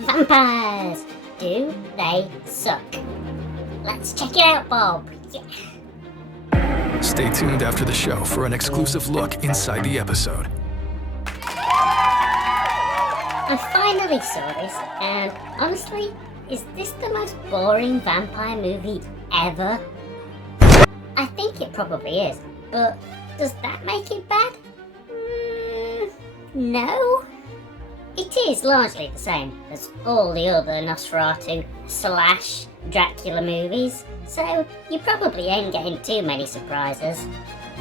Vampires! Do they suck? Let's check it out, Bob. Yeah. Stay tuned after the show for an exclusive look inside the episode. I finally saw this, and honestly, is this the most boring vampire movie ever? I think it probably is, but does that make it bad? No. It is largely the same as all the other Nosferatu / Dracula movies, so you probably ain't getting too many surprises.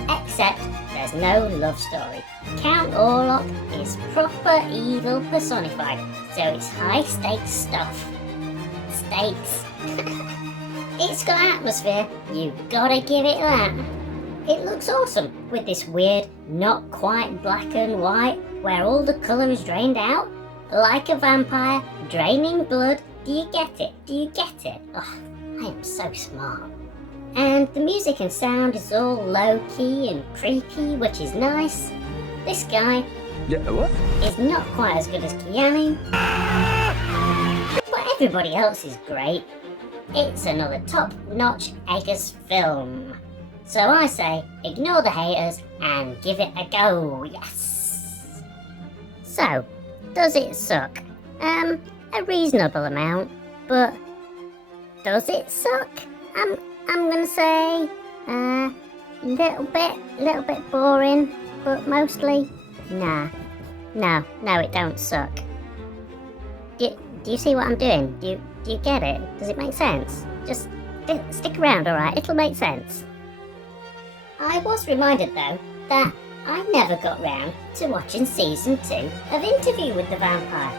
Except there's no love story. Count Orlok is proper evil personified, so it's high stakes stuff. Stakes. It's got atmosphere, you gotta give it that. It looks awesome with this weird, not quite black and white, where all the colour is drained out, like a vampire draining blood. Do you get it? Do you get it? Oh, I am so smart. And the music and sound is all low-key and creepy, which is nice. This guy is not quite as good as Keanu, but everybody else is great. It's another top-notch Eggers film. So I say, ignore the haters and give it a go, yes! So, does it suck? A reasonable amount, but does it suck? I'm gonna say, little bit boring, but mostly, nah. No, it don't suck. Do you see what I'm doing? Do you get it? Does it make sense? Just stick around, alright? It'll make sense. I was reminded, though, that I never got round to watching season 2 of Interview with the Vampire,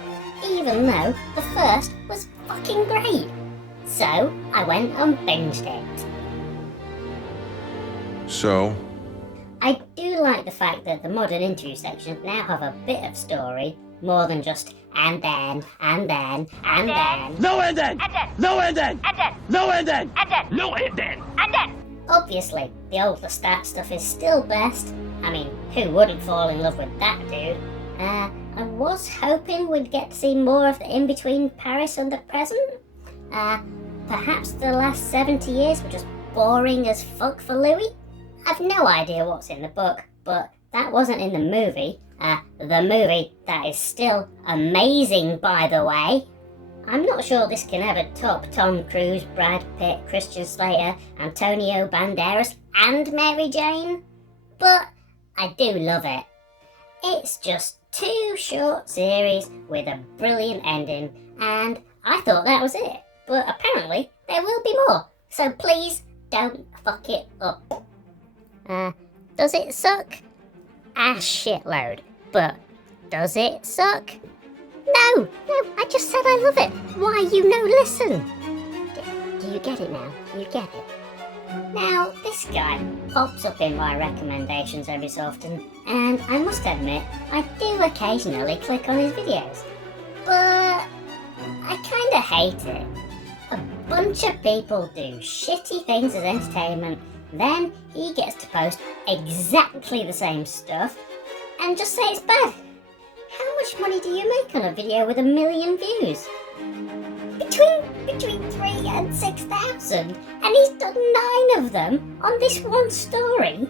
even though the first was fucking great. So, I went and binged it. So? I do like the fact that the modern interview sections now have a bit of story, more than just and then. No and then! No and then! No and then! No and then! Obviously, the old Lestat stuff is still best. I mean, who wouldn't fall in love with that dude? I was hoping we'd get to see more of the in-between Paris and the present. Perhaps the last 70 years were just boring as fuck for Louis? I've no idea what's in the book, but that wasn't in the movie. The movie that is still amazing, by the way. I'm not sure this can ever top Tom Cruise, Brad Pitt, Christian Slater, Antonio Banderas, and Mary Jane, but I do love it. It's just 2 short series with a brilliant ending, and I thought that was it. But apparently there will be more, so please don't fuck it up. Does it suck? A shitload. But does it suck? No, I just said I love it. Why, listen. Do you get it now? You get it? Now, this guy pops up in my recommendations every so often, and I must admit, I do occasionally click on his videos. But I kinda hate it. A bunch of people do shitty things as entertainment, then he gets to post exactly the same stuff and just say it's bad. How much money do you make on a video with 1 million views? Between 3 and 6,000, and he's done 9 of them on this one story.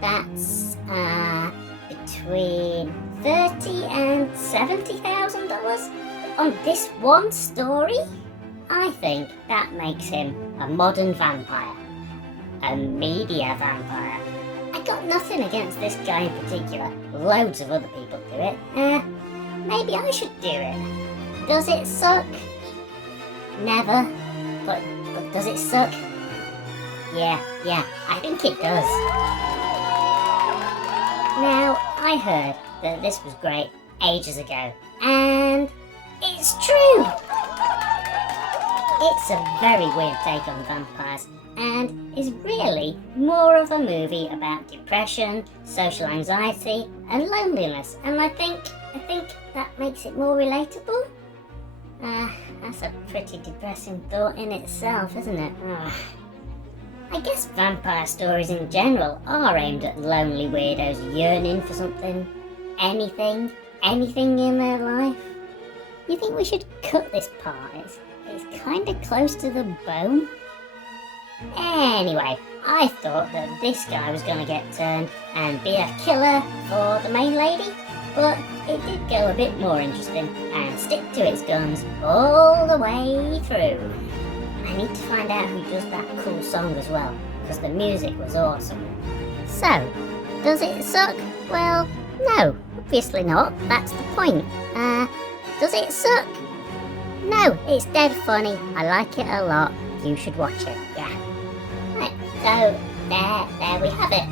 That's between $30,000 and $70,000 on this one story. I think that makes him a modern vampire, a media vampire. I got nothing against this guy in particular. Loads of other people do it. Maybe I should do it. Does it suck? Never. But does it suck? Yeah, I think it does. Now, I heard that this was great ages ago, and it's true! It's a very weird take on vampires, and is really more of a movie about depression, social anxiety, and loneliness, and I think that makes it more relatable. That's a pretty depressing thought in itself, isn't it? I guess vampire stories in general are aimed at lonely weirdos yearning for something, anything in their life. You think we should cut this part? It's kind of close to the bone. Anyway, I thought that this guy was going to get turned and be a killer for the main lady, but it did go a bit more interesting and stick to its guns all the way through. I need to find out who does that cool song as well, because the music was awesome. So, does it suck? Well, no, obviously not. That's the point. Does it suck? No, it's dead funny. I like it a lot. You should watch it, yeah. Right, so there we have it.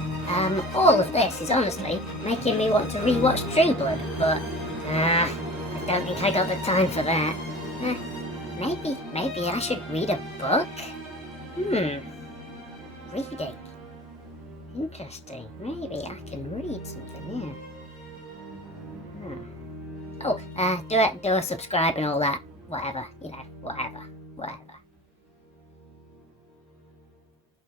All of this is honestly making me want to rewatch True Blood, but I don't think I got the time for that. Maybe I should read a book? Reading. Interesting. Maybe I can read something, yeah. Oh, do a subscribe and all that. Whatever, whatever.